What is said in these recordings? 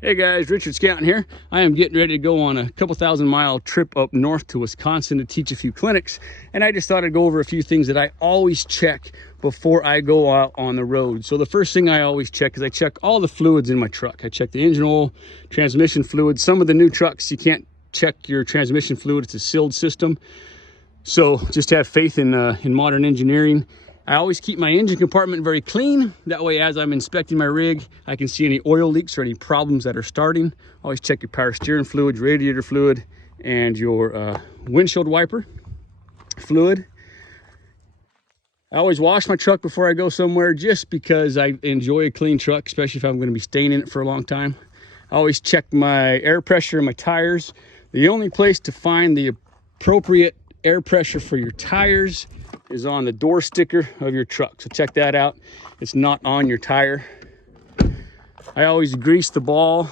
Hey guys, Richard Scouting here. I am getting ready to go on a couple 1,000-mile trip up north to Wisconsin to teach a few clinics. And I just thought I'd go over a few things that I always check before I go out on the road. So the first thing I always check is I check all the fluids in my truck. I check the engine oil, transmission fluid. Some of the new trucks, you can't check your transmission fluid. It's a sealed system. So just have faith in modern engineering. I always keep my engine compartment very clean. That way, as I'm inspecting my rig, I can see any oil leaks or any problems that are starting. Always check your power steering fluid, your radiator fluid, and your windshield wiper fluid. I always wash my truck before I go somewhere just because I enjoy a clean truck, especially if I'm going to be staying in it for a long time. I always check my air pressure in my tires. The only place to find the appropriate air pressure for your tires is on the door sticker of your truck. So check that out. It's not on your tire. I always grease the ball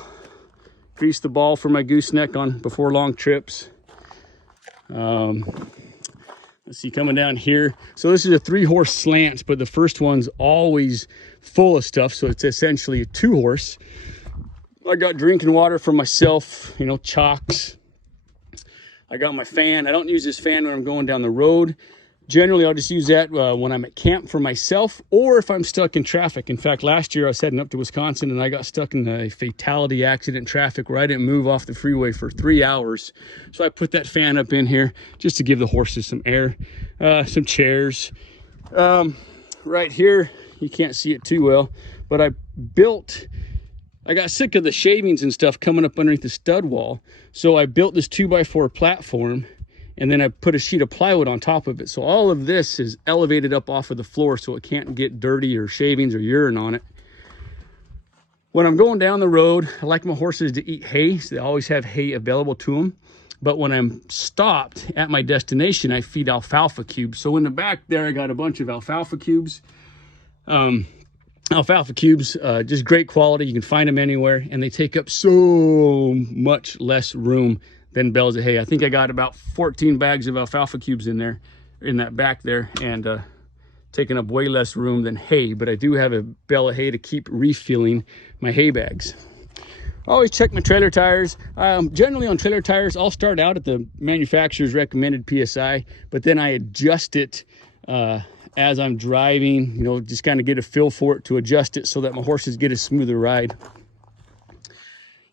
for my gooseneck on before long trips. Let's see, coming down here. So this is a 3-horse slant, but the first one's always full of stuff. So it's essentially a 2-horse. I got drinking water for myself, you know, chocks. I got my fan. I don't use this fan when I'm going down the road. Generally, I'll just use that when I'm at camp for myself or if I'm stuck in traffic. In fact, last year I was heading up to Wisconsin and I got stuck in a fatality accident traffic where I didn't move off the freeway for 3 hours. So I put that fan up in here just to give the horses some air. Some chairs. Right here, you can't see it too well, but I got sick of the shavings and stuff coming up underneath the stud wall. So I built this 2x4 platform, and then I put a sheet of plywood on top of it. So all of this is elevated up off of the floor so it can't get dirty or shavings or urine on it. When I'm going down the road, I like my horses to eat hay, so they always have hay available to them. But when I'm stopped at my destination, I feed alfalfa cubes. So in the back there, I got a bunch of alfalfa cubes. Alfalfa cubes, just great quality. You can find them anywhere, and they take up so much less room than bales of hay. I think I got about 14 bags of alfalfa cubes in there, in that back there, and taking up way less room than hay. But I do have a bale of hay to keep refilling my hay bags. I always check my trailer tires. Generally on trailer tires, I'll start out at the manufacturer's recommended PSI, but then I adjust it as I'm driving, you know, just kind of get a feel for it to adjust it so that my horses get a smoother ride.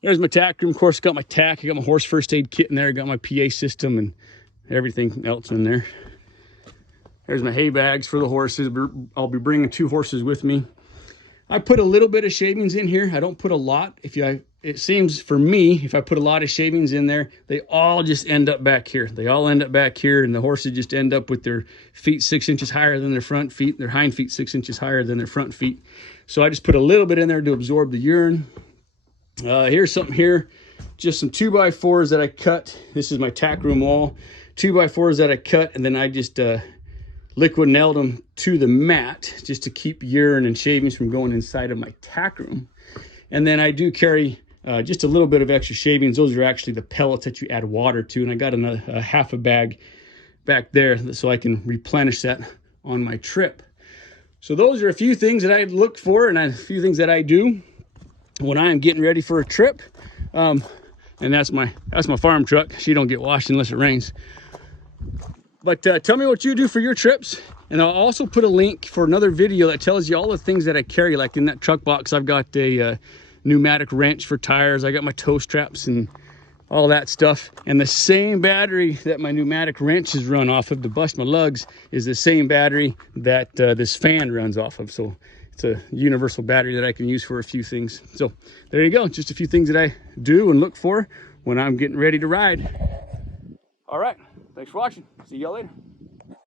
There's my tack room. Of course, got my tack. I got my horse first aid kit in there. I got my PA system and everything else in there. There's my hay bags for the horses. I'll be bringing 2 horses with me. I put a little bit of shavings in here. I don't put a lot. It seems for me, if I put a lot of shavings in there, they all just end up back here. They all end up back here, and the horses just end up with their feet 6 inches higher than their front feet, their hind feet 6 inches higher than their front feet. So I just put a little bit in there to absorb the urine. Here's something here, just some 2x4s that I cut. This is my tack room wall. 2x4s that I cut, and then I just liquid nailed them to the mat just to keep urine and shavings from going inside of my tack room. And then I do carry just a little bit of extra shavings. Those are actually the pellets that you add water to, and I got another half a bag back there so I can replenish that on my trip. So those are a few things that I look for and a few things that I do when I am getting ready for a trip. And that's my farm truck. She don't get washed unless it rains. But tell me what you do for your trips, and I'll also put a link for another video that tells you all the things that I carry. Like in that truck box, I've got a pneumatic wrench for tires. I got my toe straps and all that stuff. And the same battery that my pneumatic wrench is run off of to bust my lugs is the same battery that this fan runs off of. So it's a universal battery that I can use for a few things. So there you go. Just a few things that I do and look for when I'm getting ready to ride. All right. Thanks for watching. See y'all later.